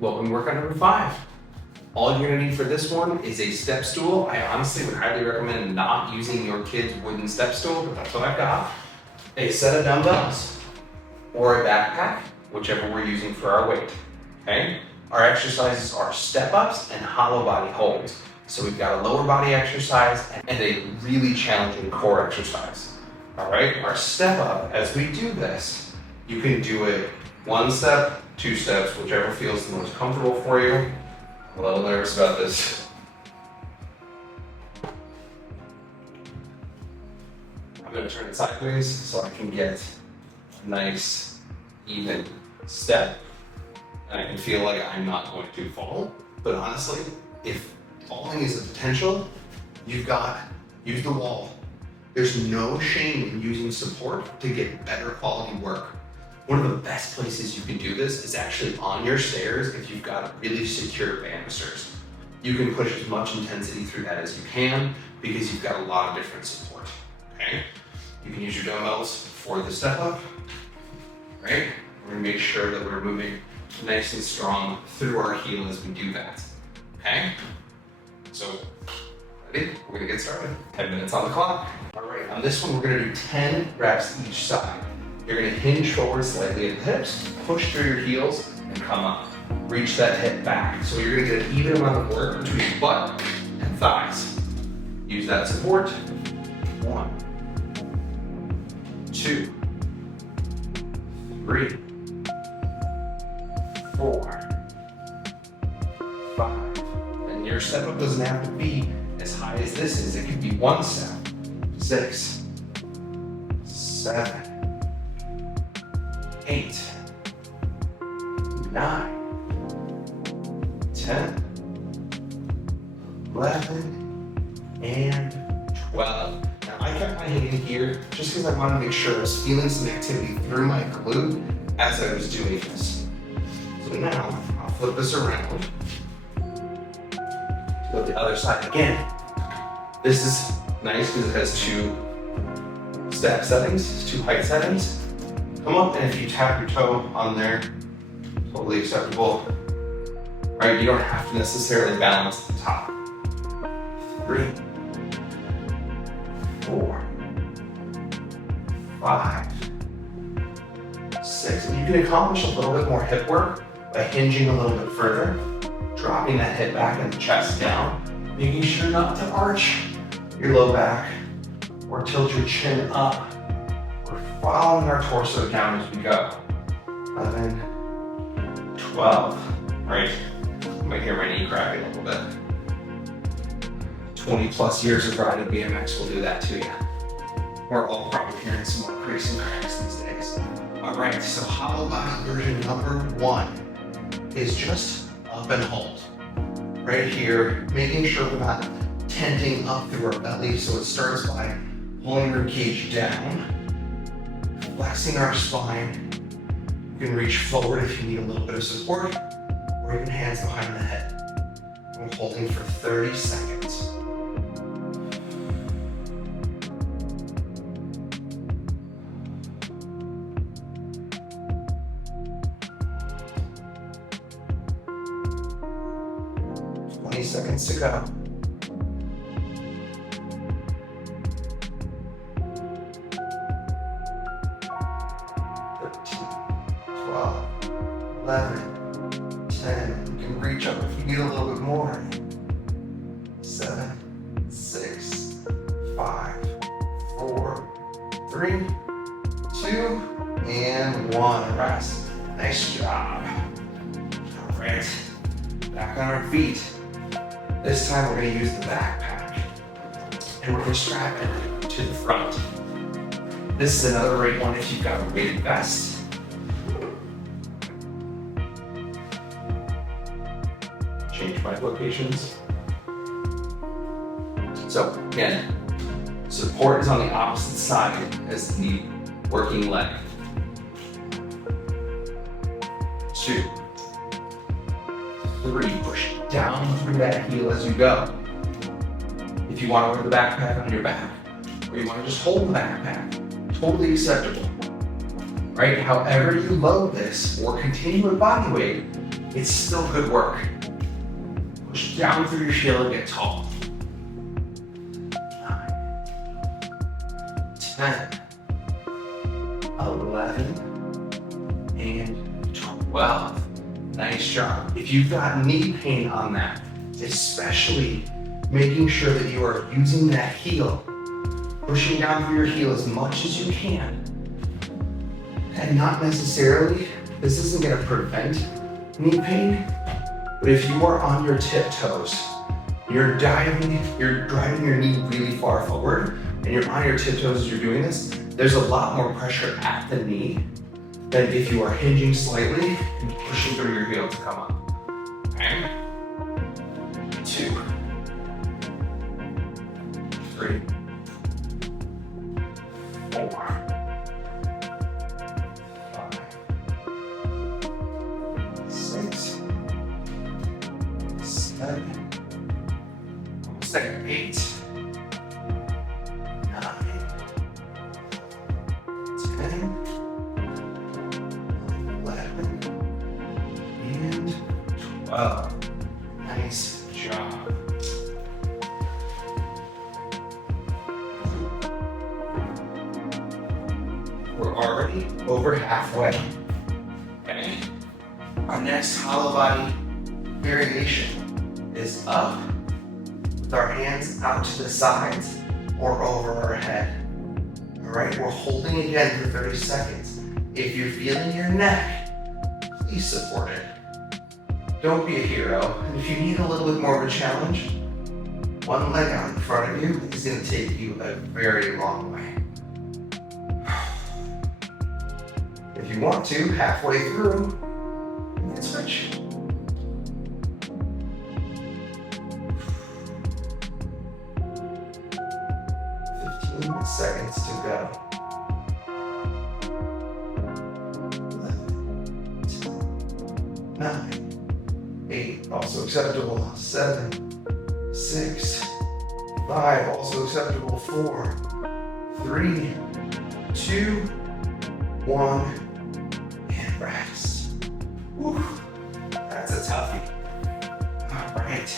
Welcome to workout number 5. All you're gonna need for this one is a step stool. I honestly would highly recommend not using your kid's wooden step stool, but that's what I've got. A set of dumbbells or a backpack, whichever we're using for our weight, okay? Our exercises are step ups and hollow body holds. So we've got a lower body exercise and a really challenging core exercise. All right, our step up, as we do this, you can do it 1 step, 2 steps, whichever feels the most comfortable for you. I'm a little nervous about this. I'm gonna turn it sideways so I can get a nice, even step. And I can feel like I'm not going to fall. But honestly, if falling is a potential, use the wall. There's no shame in using support to get better quality work. One of the best places you can do this is actually on your stairs if you've got really secure banisters. You can push as much intensity through that as you can because you've got a lot of different support, okay? You can use your dumbbells for the step up, right? We're gonna make sure that we're moving nice and strong through our heel as we do that, okay? So, ready? We're gonna get started. 10 minutes on the clock. All right, on this one, we're gonna do 10 reps each side. You're gonna hinge forward slightly at the hips, push through your heels, and come up. Reach that hip back. So you're gonna get an even amount of work between butt and thighs. Use that support. 1, 2, 3, 4, 5. And your step up doesn't have to be as high as this is. It could be 1 step. 6, 7, 8, 9, 10, 11, and 12. Now I kept my hand here just because I wanted to make sure I was feeling some activity through my glute as I was doing this. So now I'll flip this around. Go the other side again. This is nice because it has 2 step settings, 2 height settings. Come up, and if you tap your toe on there, totally acceptable. Right, you don't have to necessarily balance the top. 3, 4, 5, 6. And you can accomplish a little bit more hip work by hinging a little bit further, dropping that hip back and the chest down, making sure not to arch your low back or tilt your chin up. We're following our torso down as we go. 11, 12, right? You might hear my knee cracking a little bit. 20 plus years of riding BMX will do that to you. We're all probably hearing some more creaks and cracks these days. All right, so hollow body version number 1 is just up and hold. Right here, making sure we're not tenting up through our belly. So it starts by pulling the rib cage down, flexing our spine. You can reach forward if you need a little bit of support, or even hands behind the head. I'm holding for 30 seconds. Seconds to go. 13, 12, 11, 10. You can reach up if you need a little bit more. 7, 6, 5, 4, 3, 2, and 1. Rest. Nice job. All right. Back on our feet. This time we're going to use the backpack and we're going to strap it to the front. This is another great one if you've got a weighted vest. Change my locations. So again, support is on the opposite side as the working leg. 2, 3, push down through that heel as you go. If you want to wear the backpack on your back, or you want to just hold the backpack, totally acceptable. Right? However you load this or continue with body weight, it's still good work. Push down through your heel and get tall. 9, 10, 11, and 12. Nice job. If you've got knee pain on that, especially making sure that you are using that heel, pushing down through your heel as much as you can. And not necessarily, this isn't gonna prevent knee pain, but if you are on your tiptoes, you're driving your knee really far forward, and you're on your tiptoes as you're doing this, there's a lot more pressure at the knee than if you are hinging slightly and pushing through your heel to come up. Okay? 2, 3, 4, 5, 6, 7, almost there, 8, 9, 10, 11, and 12. Nice job. We're already over halfway. Okay. Our next hollow body variation is up with our hands out to the sides or over our head. All right, we're holding again for 30 seconds. If you're feeling your neck, please support it. Don't be a hero. And if you need a little bit more of a challenge, one leg out in front of you is going to take you a very long way. If you want to, halfway through, you can switch. Seconds to go. 11, 10, 9, 8, also acceptable. 7, 6, 5, also acceptable. 4, 3, 2, 1, and rest. Whew. That's a toughie. All right.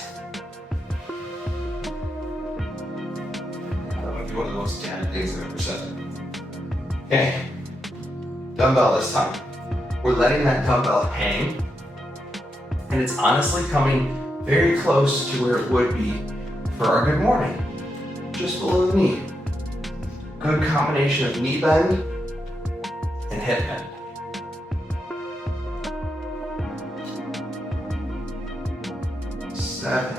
One of the most damn things I've ever said. Okay, dumbbell this time. We're letting that dumbbell hang, and it's honestly coming very close to where it would be for our good morning, just below the knee. Good combination of knee bend and hip bend. 7,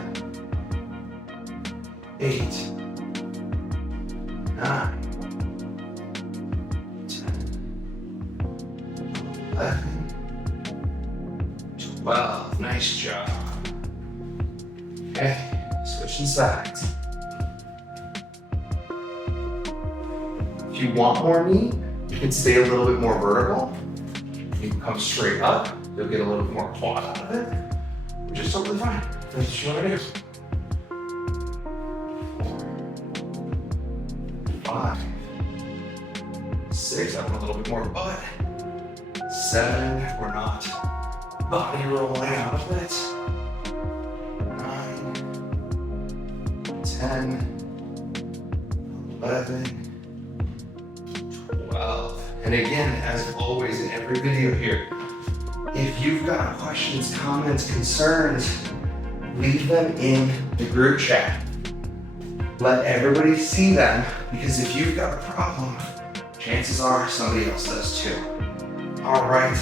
8, 9, 10, 11, 12. Nice job. Okay, switching sides. If you want more knee, you can stay a little bit more vertical. You can come straight up. You'll get a little bit more quad out of it, which is totally fine. That's what you want to do. 5, 6, I want a little bit more butt. 7, we're not body rolling out of it. 9, 10, 11, 12. And again, as always in every video here, if you've got questions, comments, concerns, leave them in the group chat. Let everybody see them, because if you've got a problem, chances are somebody else does too. All right,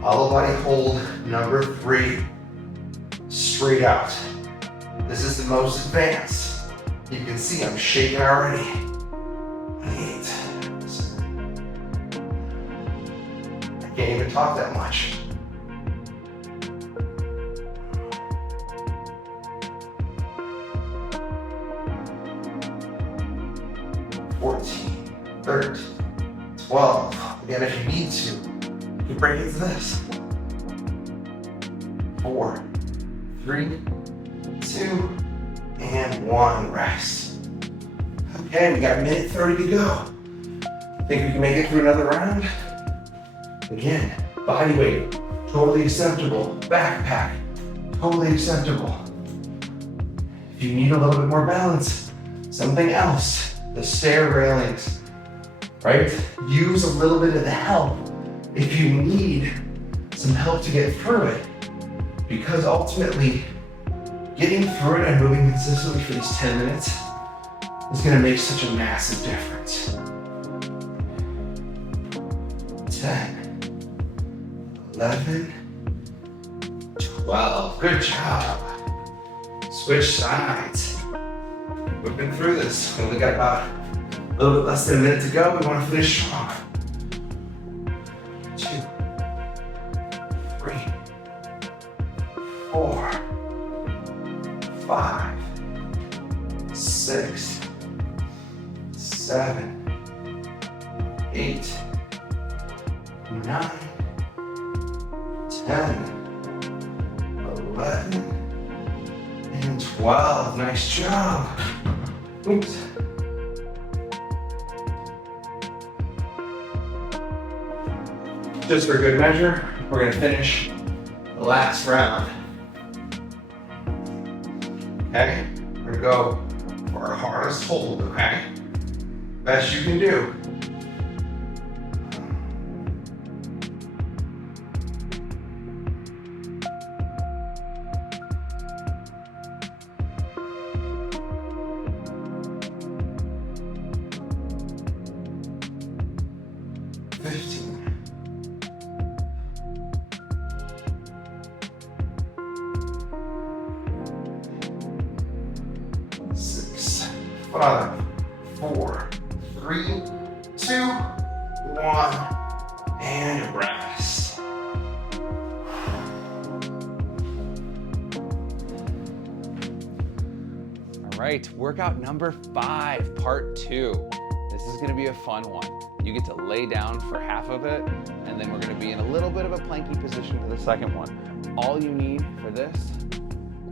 hollow body hold number 3, straight out. This is the most advanced. You can see I'm shaking already. 8. I can't even talk that much. 14, 13, 12. Again, if you need to, you can break it to this. 4, 3, 2, and 1. Rest. Okay, we got a minute 30 to go. Think we can make it through another round? Again, body weight Totally acceptable. Backpack, totally acceptable. If you need a little bit more balance, something else. The stair railings, right? Use a little bit of the help if you need some help to get through it. Because ultimately, getting through it and moving consistently for these 10 minutes is gonna make such a massive difference. 10, 11, 12, good job. Switch sides. We've been through this. We only got about a little bit less than a minute to go. We wanna finish strong. 2, 3, 4, 5, 6, 7, 8, 9, 10, 11, and 12. Nice job. Oops. Just for good measure, we're gonna finish the last round. Okay, we're gonna go for our hardest hold, okay? Best you can do. Five, 4, 3, 2, 1, and rest. All right, workout number 5, part 2. This is gonna be a fun one. You get to lay down for half of it, and then we're gonna be in a little bit of a planky position for the second one. All you need for this,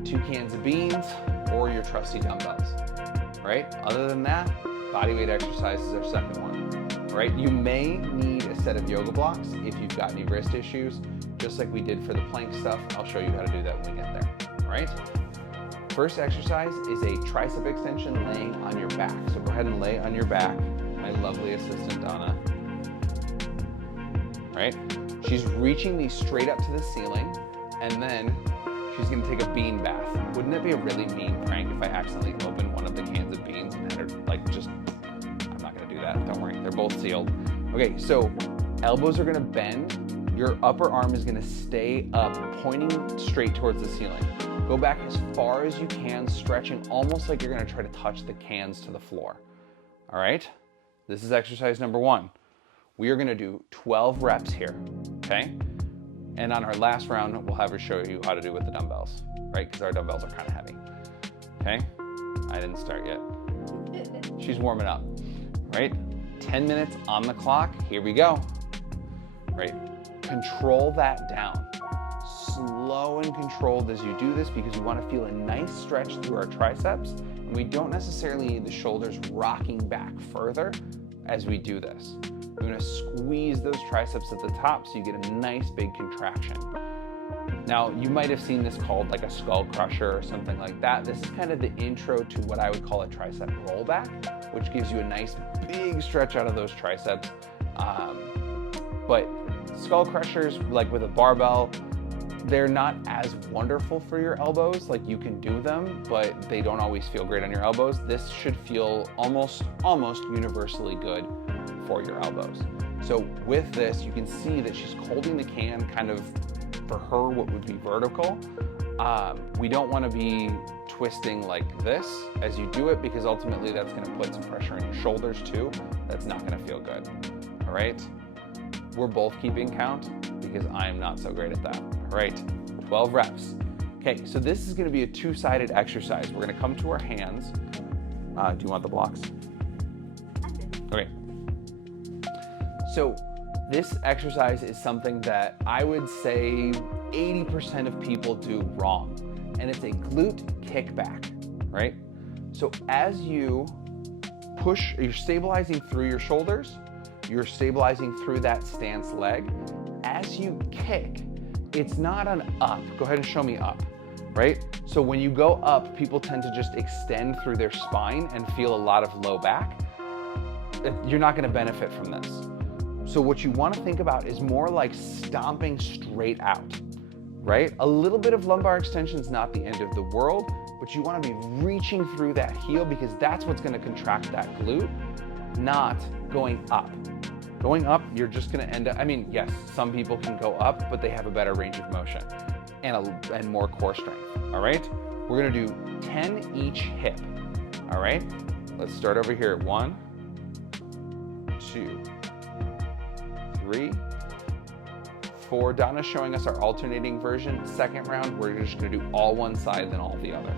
2 cans of beans or your trusty dumbbells. Right? Other than that, bodyweight exercise is our second one. Right? You may need a set of yoga blocks if you've got any wrist issues, just like we did for the plank stuff. I'll show you how to do that when we get there. All right? First exercise is a tricep extension laying on your back. So go ahead and lay on your back. My lovely assistant, Donna. Right? She's reaching these straight up to the ceiling, and then she's gonna take a bean bath. Wouldn't it be a really mean prank if I accidentally opened one of the cans of beans and had her I'm not gonna do that, don't worry, they're both sealed. Okay, so elbows are gonna bend, your upper arm is gonna stay up, pointing straight towards the ceiling. Go back as far as you can, stretching almost like you're gonna try to touch the cans to the floor. All right, this is exercise number 1. We are gonna do 12 reps here, okay? And on our last round, we'll have her show you how to do it with the dumbbells, right? Because our dumbbells are kind of heavy, okay? I didn't start yet. She's warming up, right? 10 minutes on the clock, here we go, right? Control that down. Slow and controlled as you do this because we want to feel a nice stretch through our triceps, and we don't necessarily need the shoulders rocking back further as we do this. We're gonna squeeze those triceps at the top so you get a nice big contraction. Now, you might have seen this called like a skull crusher or something like that. This is kind of the intro to what I would call a tricep rollback, which gives you a nice big stretch out of those triceps. But skull crushers, like with a barbell, they're not as wonderful for your elbows. Like, you can do them, but they don't always feel great on your elbows. This should feel almost universally good for your elbows. So with this, you can see that she's holding the can kind of, for her, what would be vertical. We don't want to be twisting like this as you do it, because ultimately that's going to put some pressure on your shoulders too. That's not going to feel good. All right, we're both keeping count because I am not so great at that. All right, 12 reps. Okay, so this is going to be a 2-sided exercise. We're going to come to our hands. Do you want the blocks? Okay. So this exercise is something that I would say 80% of people do wrong, and it's a glute kickback, right? So as you push, you're stabilizing through your shoulders, you're stabilizing through that stance leg. As you kick, it's not an up. Go ahead and show me up, right? So when you go up, people tend to just extend through their spine and feel a lot of low back. You're not gonna benefit from this. So what you wanna think about is more like stomping straight out, right? A little bit of lumbar extension is not the end of the world, but you wanna be reaching through that heel because that's what's gonna contract that glute, not going up. Going up, you're just gonna end up, I mean, yes, some people can go up, but they have a better range of motion and more core strength, all right? We're gonna do 10 each hip, all right? Let's start over here. 1, 2, 3, 4. Donna's showing us our alternating version. Second round, we're just gonna do all one side, then all the other,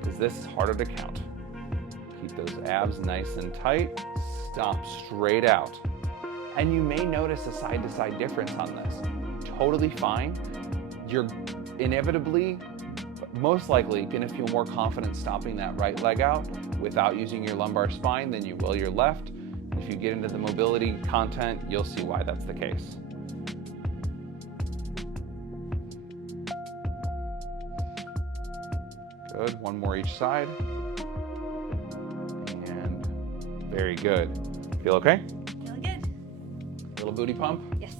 because this is harder to count. Keep those abs nice and tight. Stomp straight out. And you may notice a side-to-side difference on this. Totally fine. You're inevitably, most likely, gonna feel more confident stomping that right leg out without using your lumbar spine than you will your left. If you get into the mobility content, you'll see why that's the case. Good, one more each side. And very good. Feel okay? Feeling good. Little booty pump? Yes.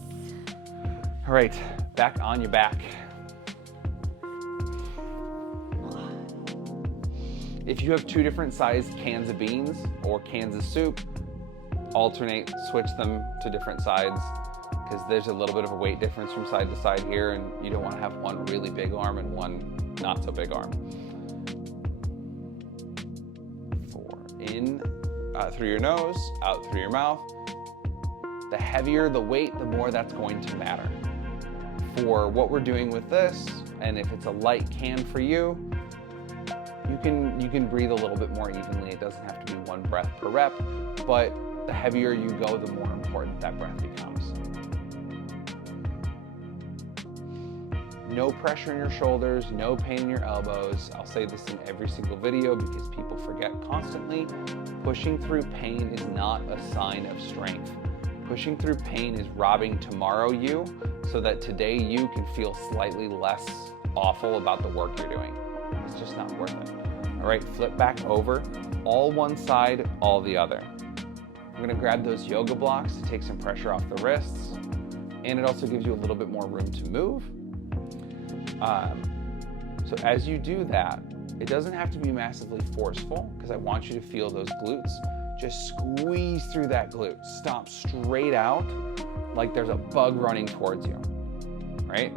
All right, back on your back. If you have 2 different sized cans of beans or cans of soup, alternate, switch them to different sides because there's a little bit of a weight difference from side to side here and you don't want to have one really big arm and one not so big arm. 4, in through your nose, out through your mouth. The heavier the weight, the more that's going to matter. For what we're doing with this, and if it's a light can for you, you can breathe a little bit more evenly. It doesn't have to be 1 breath per rep, but the heavier you go, the more important that breath becomes. No pressure in your shoulders, no pain in your elbows. I'll say this in every single video because people forget constantly. Pushing through pain is not a sign of strength. Pushing through pain is robbing tomorrow you so that today you can feel slightly less awful about the work you're doing. It's just not worth it. All right, flip back over, all one side, all the other. I'm gonna grab those yoga blocks to take some pressure off the wrists, and it also gives you a little bit more room to move. So as you do that, it doesn't have to be massively forceful because I want you to feel those glutes. Just squeeze through that glute. Stomp straight out like there's a bug running towards you, right?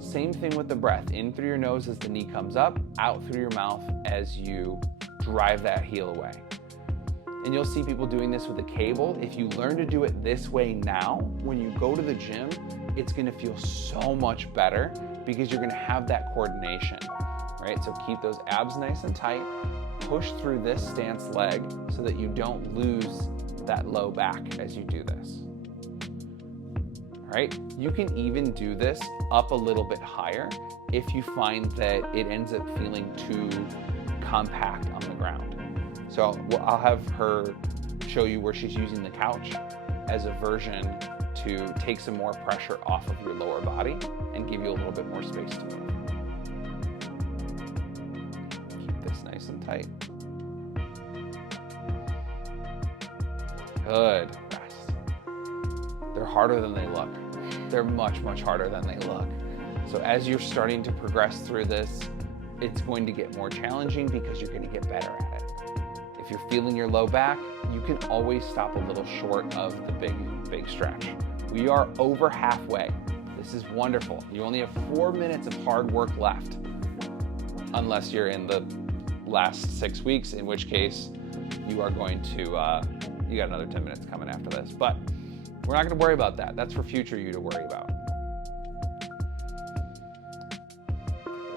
Same thing with the breath. In through your nose as the knee comes up, out through your mouth as you drive that heel away. And you'll see people doing this with a cable. If you learn to do it this way now, when you go to the gym, it's gonna feel so much better because you're gonna have that coordination, right? So keep those abs nice and tight. Push through this stance leg so that you don't lose that low back as you do this. All right, you can even do this up a little bit higher if you find that it ends up feeling too compact on the ground. So I'll have her show you where she's using the couch as a version to take some more pressure off of your lower body and give you a little bit more space to move. Keep this nice and tight. Good, rest. They're harder than they look. They're much, much harder than they look. So as you're starting to progress through this, it's going to get more challenging because you're going to get better at it. If you're feeling your low back, you can always stop a little short of the big stretch. We are over halfway. This is wonderful. You only have 4 minutes of hard work left, unless you're in the last 6 weeks, in which case you are going to, you got another 10 minutes coming after this. But we're not going to worry about that. That's for future you to worry about.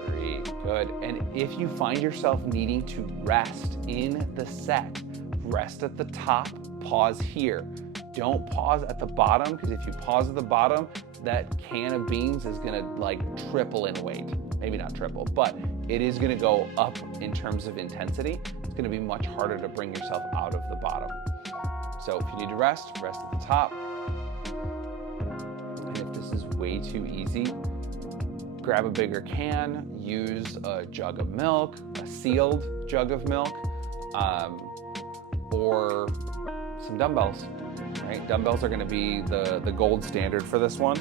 Very good. And if you find yourself needing to rest in the set, rest at the top, pause here. Don't pause at the bottom, because if you pause at the bottom, that can of beans is gonna like triple in weight. Maybe not triple, but it is gonna go up in terms of intensity. It's gonna be much harder to bring yourself out of the bottom. So if you need to rest, rest at the top. And if this is way too easy, grab a bigger can, use a jug of milk, a sealed jug of milk, or some dumbbells, right? Dumbbells are gonna be the gold standard for this one.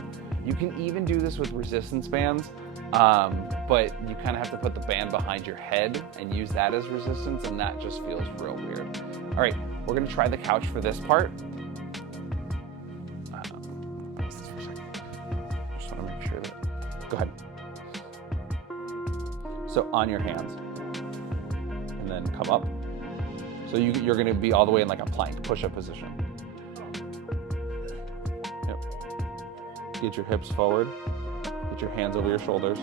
You can even do this with resistance bands, but you kind of have to put the band behind your head and use that as resistance, and that just feels real weird. All right, we're gonna try the couch for this part. Pause this for a second. Just wanna make sure that, go ahead. So on your hands, and then come up. So you're gonna be all the way in like a plank, push-up position. Yep. Get your hips forward. Get your hands over your shoulders.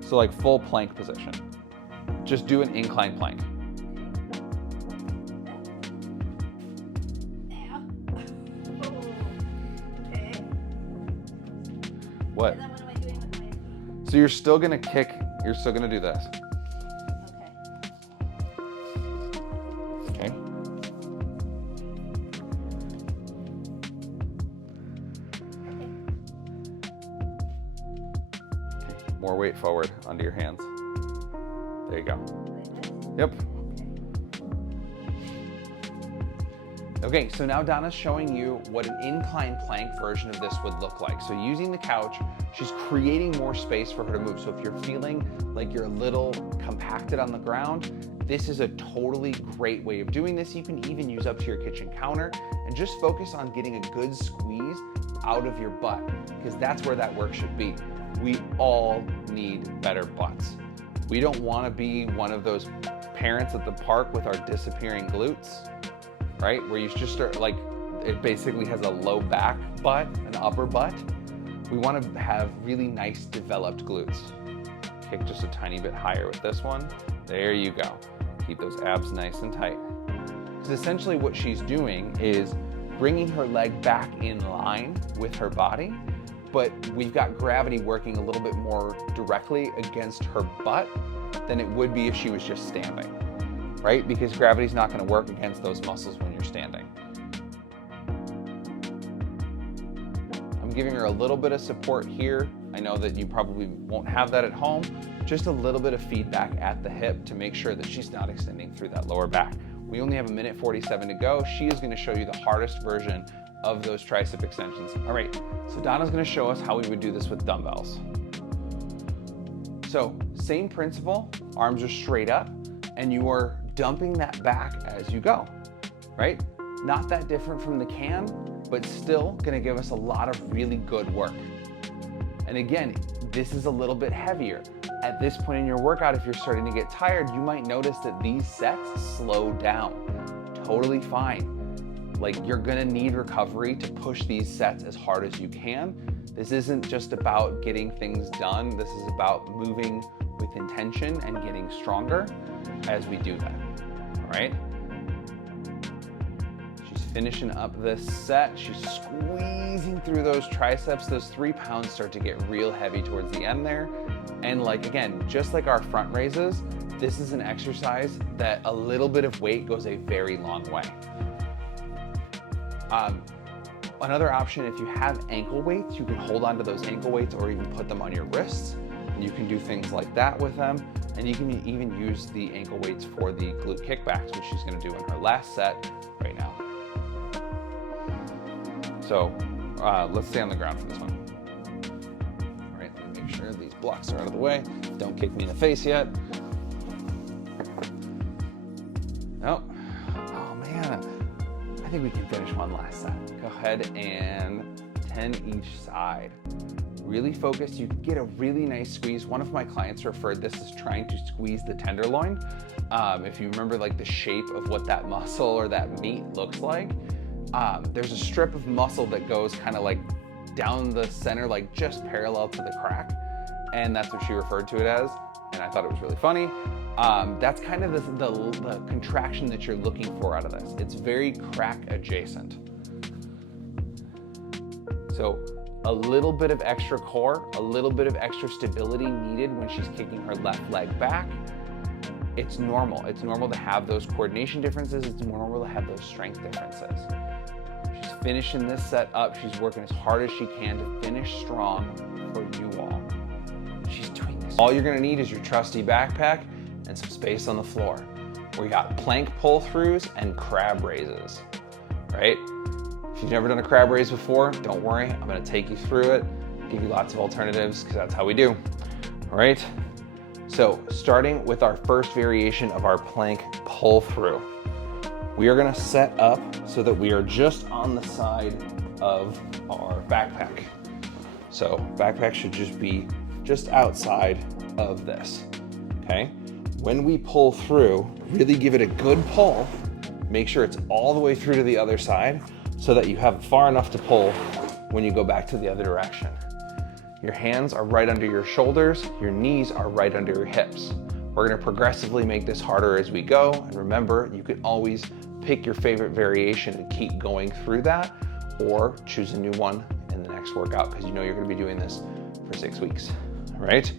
So like full plank position. Just do an incline plank. Okay. What? And then what am I doing with my... So you're still gonna kick, you're still gonna do this. Okay. Okay. More weight forward onto your hands. There you go. Like this? Yep. Okay. Okay, so now Donna's showing you what an incline plank version of this would look like. So using the couch, she's creating more space for her to move. So if you're feeling like you're a little compacted on the ground, this is a totally great way of doing this. You can even use up to your kitchen counter and just focus on getting a good squeeze out of your butt, because that's where that work should be. We all need better butts. We don't want to be one of those parents at the park with our disappearing glutes, right? Where you just start like, it basically has a low back butt, an upper butt. We want to have really nice developed glutes. Kick just a tiny bit higher with this one. There you go. Keep those abs nice and tight. Because essentially what she's doing is bringing her leg back in line with her body, but we've got gravity working a little bit more directly against her butt than it would be if she was just standing, right? Because gravity's not going to work against those muscles when you're standing. I'm giving her a little bit of support here. I know that you probably won't have that at home. Just a little bit of feedback at the hip to make sure that she's not extending through that lower back. We only have 1:47 to go. She is going to show you the hardest version of those tricep extensions. All right, so Donna's going to show us how we would do this with dumbbells. So same principle, arms are straight up, and you are dumping that back as you go, right? Not that different from the can, but still going to give us a lot of really good work. And again, this is a little bit heavier. At this point in your workout, if you're starting to get tired, you might notice that these sets slow down. Totally fine. Like, you're gonna need recovery to push these sets as hard as you can. This isn't just about getting things done. This is about moving with intention and getting stronger as we do that, all right? She's finishing up this set. She's squeezing through those triceps. Those 3 pounds start to get real heavy towards the end there. And like, again, just like our front raises, this is an exercise that a little bit of weight goes a very long way. Another option, if you have ankle weights, you can hold onto those ankle weights or even put them on your wrists. And you can do things like that with them. And you can even use the ankle weights for the glute kickbacks, which she's gonna do in her last set right now. So let's stay on the ground for this one. All right, let me make sure these blocks are out of the way. Don't kick me in the face yet. Nope. Oh man, I think we can finish one last set. Go ahead and 10 each side. Really focus, you get a really nice squeeze. One of my clients referred this as trying to squeeze the tenderloin. If you remember like the shape of what that muscle or that meat looks like, there's a strip of muscle that goes kind of like down the center, like just parallel to the crack. And that's what she referred to it as. And I thought it was really funny. That's kind of the contraction that you're looking for out of this. It's very crack adjacent. So a little bit of extra core, a little bit of extra stability needed when she's kicking her left leg back. It's normal. It's normal to have those coordination differences. It's normal to have those strength differences. She's finishing this set up. She's working as hard as she can to finish strong for you all. She's doing this. All you're gonna need is your trusty backpack and some space on the floor. We got plank pull-throughs and crab raises, right? If you've never done a crab raise before, don't worry. I'm gonna take you through it, give you lots of alternatives, because that's how we do, all right? So starting with our first variation of our plank pull-through, we are gonna set up so that we are just on the side of our backpack. So backpack should just be just outside of this, okay? When we pull through, really give it a good pull. Make sure it's all the way through to the other side so that you have far enough to pull when you go back to the other direction. Your hands are right under your shoulders, your knees are right under your hips. We're gonna progressively make this harder as we go, and remember, you can always pick your favorite variation and keep going through that, or choose a new one in the next workout, because you know you're gonna be doing this for 6 weeks, all right?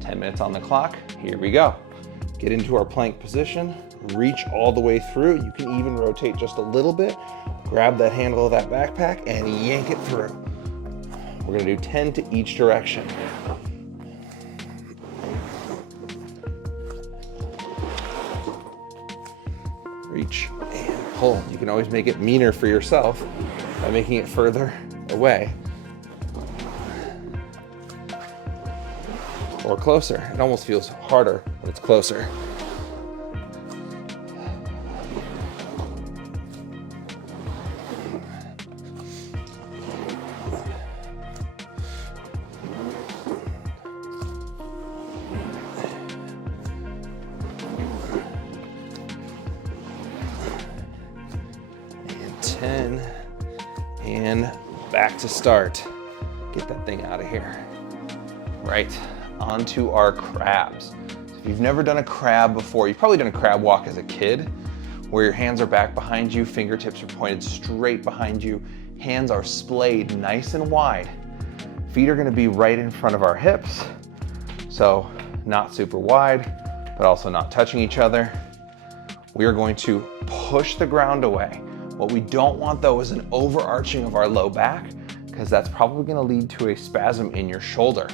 10 minutes on the clock, here we go. Get into our plank position, reach all the way through. You can even rotate just a little bit, grab that handle of that backpack and yank it through. We're gonna do 10 to each direction. Reach and pull. You can always make it meaner for yourself by making it further away or closer. It almost feels harder when it's closer. And 10, and back to start. Get that thing out of here. Right. Onto our crabs. So if you've never done a crab before, you've probably done a crab walk as a kid, where your hands are back behind you, fingertips are pointed straight behind you, hands are splayed nice and wide. Feet are gonna be right in front of our hips, so not super wide, but also not touching each other. We are going to push the ground away. What we don't want though is an overarching of our low back, because that's probably gonna lead to a spasm in your shoulder.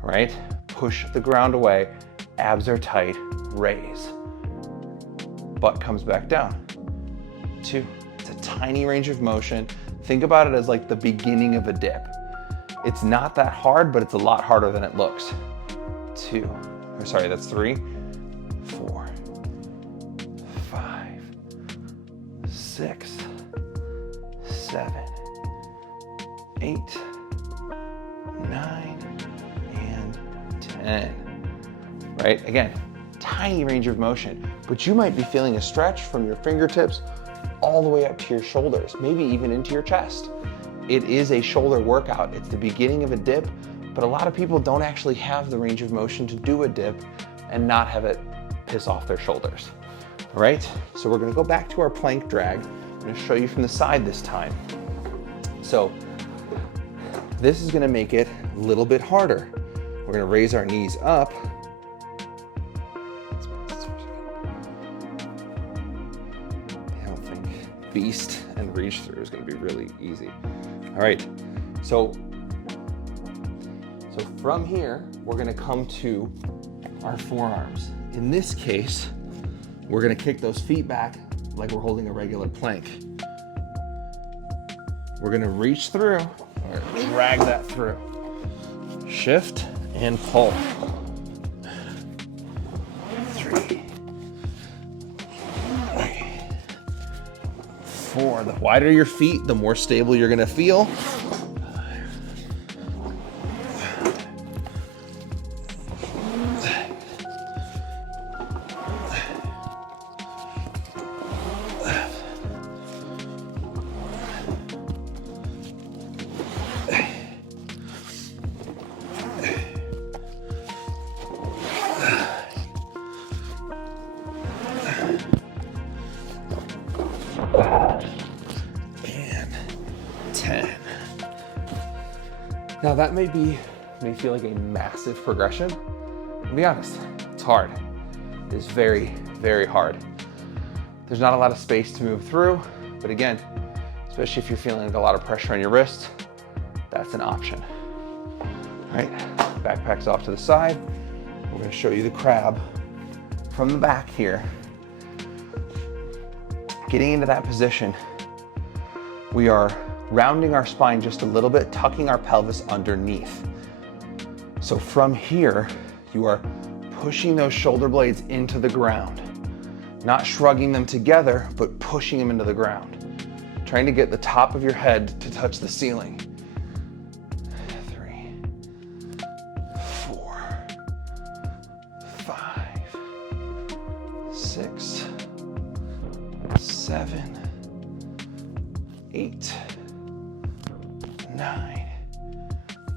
Right? Push the ground away, abs are tight, raise. Butt comes back down. 2, it's a tiny range of motion. Think about it as like the beginning of a dip. It's not that hard, but it's a lot harder than it looks. 2, or sorry, that's 3, 4, 5, 6, 7, 8, 9, 10, right? Again, tiny range of motion, but you might be feeling a stretch from your fingertips all the way up to your shoulders, maybe even into your chest. It is a shoulder workout. It's the beginning of a dip, but a lot of people don't actually have the range of motion to do a dip and not have it piss off their shoulders, all right? So we're gonna go back to our plank drag. I'm gonna show you from the side this time. So this is gonna make it a little bit harder. We're gonna raise our knees up. I don't think beast and reach through is gonna be really easy. All right, so from here, we're gonna come to our forearms. In this case, we're gonna kick those feet back like we're holding a regular plank. We're gonna reach through, or drag that through. Shift and pull. 3, 4. The wider your feet, the more stable you're gonna feel. 10. Now that may feel like a massive progression. To be honest, it's hard. It is very, very hard. There's not a lot of space to move through, but again, especially if you're feeling like a lot of pressure on your wrist, that's an option. All right, backpack's off to the side. We're gonna show you the crab from the back here. Getting into that position, we are rounding our spine just a little bit, tucking our pelvis underneath. So from here, you are pushing those shoulder blades into the ground, not shrugging them together, but pushing them into the ground. Trying to get the top of your head to touch the ceiling. 3, 4, 5, 6, 7, 8, 9,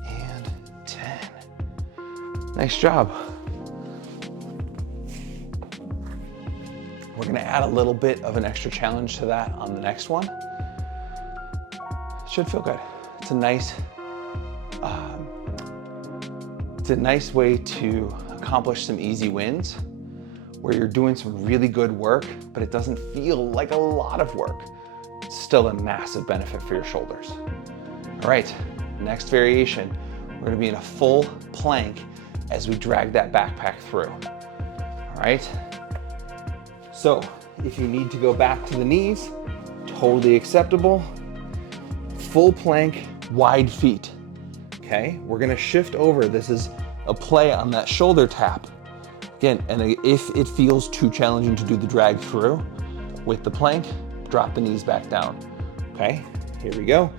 and 10. Nice job. We're gonna add a little bit of an extra challenge to that on the next one. Should feel good. It's a nice way to accomplish some easy wins where you're doing some really good work, but it doesn't feel like a lot of work. It's still a massive benefit for your shoulders. All right, next variation, we're gonna be in a full plank as we drag that backpack through. All right, so if you need to go back to the knees, totally acceptable. Full plank, wide feet, okay? We're gonna shift over. This is a play on that shoulder tap. Again, and if it feels too challenging to do the drag through with the plank, drop the knees back down, okay? Here we go.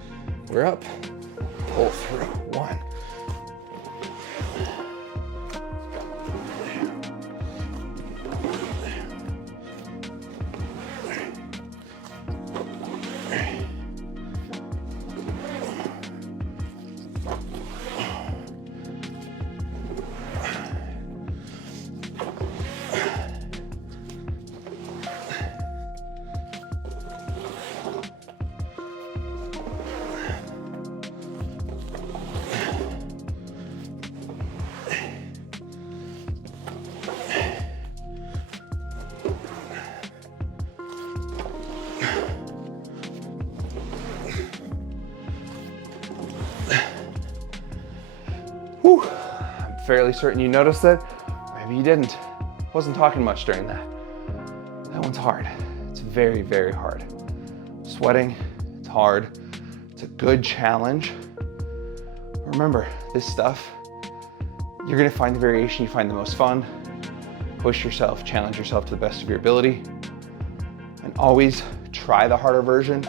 We're up, pull through, 1. Whew. I'm fairly certain you noticed it. Maybe you didn't. Wasn't talking much during that. That one's hard. It's very, very hard. Sweating, it's hard. It's a good challenge. Remember, this stuff, you're gonna find the variation you find the most fun. Push yourself, challenge yourself to the best of your ability. And always try the harder version.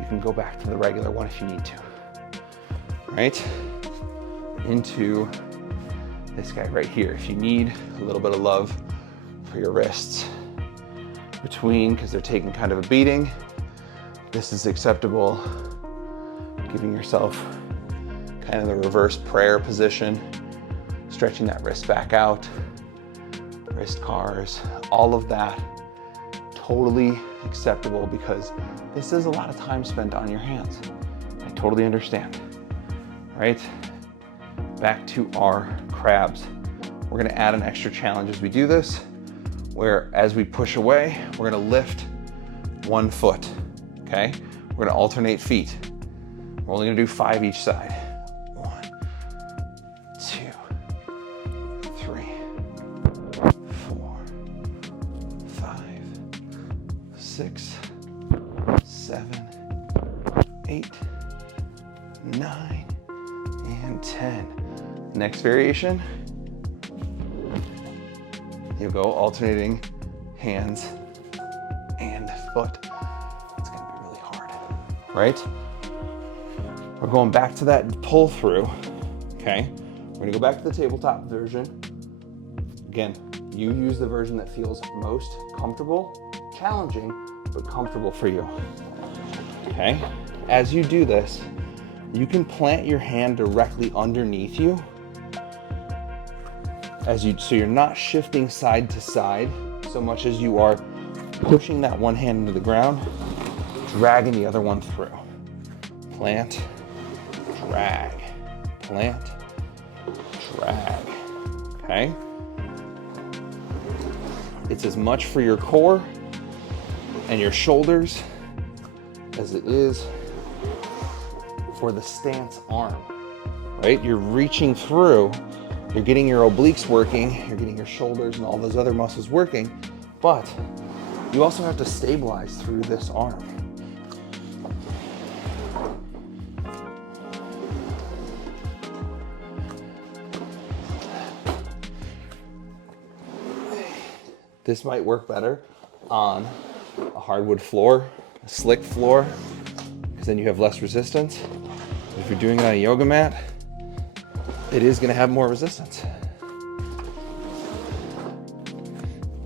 You can go back to the regular one if you need to. All right? Into this guy right here. If you need a little bit of love for your wrists between, because they're taking kind of a beating, this is acceptable. Giving yourself kind of the reverse prayer position, stretching that wrist back out, wrist cars, all of that, totally acceptable because this is a lot of time spent on your hands. I totally understand. All right? Back to our crabs. We're gonna add an extra challenge as we do this, where as we push away, we're gonna lift one foot, okay? We're gonna alternate feet. We're only gonna do 5 each side. 1, 2, 3, 4, 5, 6, 7, 8, 9, and 10. Next variation, you go alternating hands and foot. It's gonna be really hard, right? We're going back to that pull through, okay? We're gonna go back to the tabletop version. Again, you use the version that feels most comfortable, challenging, but comfortable for you, okay? As you do this, you can plant your hand directly underneath you so you're not shifting side to side so much as you are pushing that one hand into the ground, dragging the other one through. Plant, drag, plant, drag, okay? It's as much for your core and your shoulders as it is for the stance arm, right? You're reaching through, you're getting your obliques working, you're getting your shoulders and all those other muscles working, but you also have to stabilize through this arm. This might work better on a hardwood floor, a slick floor, because then you have less resistance. If you're doing it on a yoga mat, it is gonna have more resistance.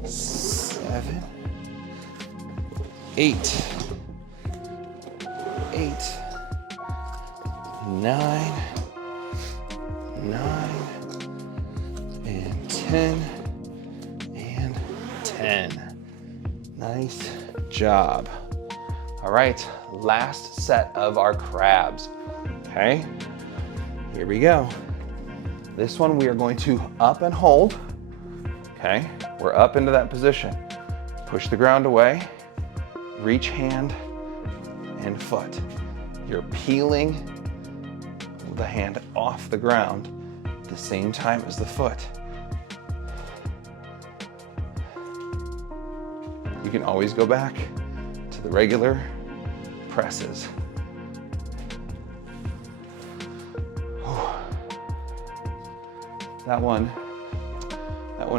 7, 8, 9, and 10, and 10. Nice job. All right, last set of our crabs. Okay, here we go. This one we are going to up and hold. Okay, we're up into that position. Push the ground away, reach hand and foot. You're peeling the hand off the ground at the same time as the foot. You can always go back to the regular presses. That one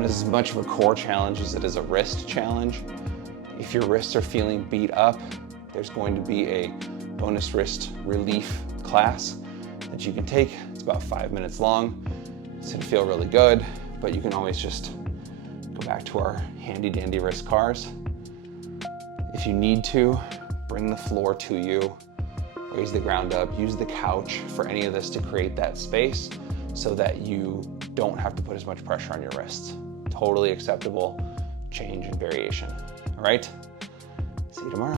is as much of a core challenge as it is a wrist challenge. If your wrists are feeling beat up, there's going to be a bonus wrist relief class that you can take. It's about 5 minutes long. It's gonna feel really good, but you can always just go back to our handy dandy wrist cars. If you need to, bring the floor to you, raise the ground up, use the couch for any of this to create that space so that you don't have to put as much pressure on your wrists. Totally acceptable change and variation. All right, see you tomorrow.